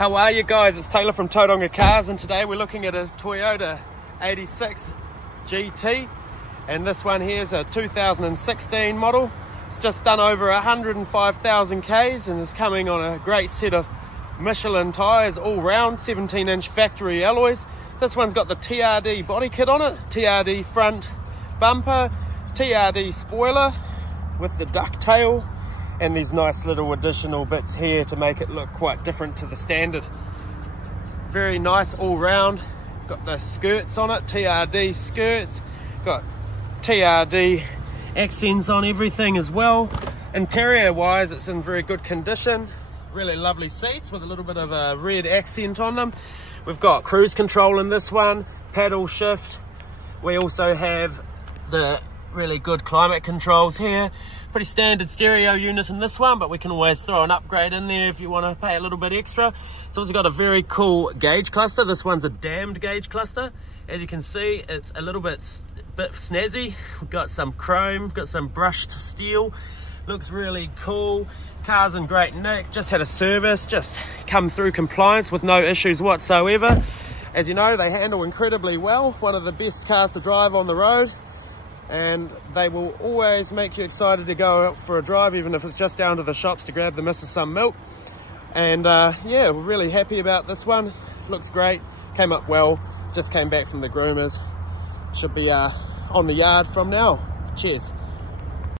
How are you guys? It's Taylor from Tauranga Cars, and today we're looking at a Toyota 86 GT, and this one here is a 2016 model. It's just done over 105,000 Ks and is coming on a great set of Michelin tyres all round, 17-inch factory alloys. This one's got the TRD body kit on it, TRD front bumper, TRD spoiler with the ducktail, and these nice little additional bits here to make it look quite different to the standard. Very nice all round. Got the skirts on it, TRD skirts, got TRD accents on everything as well. Interior wise, it's in very good condition. Really lovely seats with a little bit of a red accent on them. We've got cruise control in this one, paddle shift. We also have the really good climate controls here. Pretty standard stereo unit in this one, but we can always throw an upgrade in there if you want to pay a little bit extra. It's also got a very cool gauge cluster. This one's a damned gauge cluster. As you can see, it's a little bit snazzy. We've got some chrome, got some brushed steel. Looks really cool. Car's in great nick. Just had a service, just come through compliance with no issues whatsoever. As you know, they handle incredibly well. One of the best cars to drive on the road, and they will always make you excited to go out for a drive, even if it's just down to the shops to grab the missus some milk. And yeah, we're really happy about this one. Looks great, came up well, just came back from the groomers. Should be on the yard from now. Cheers.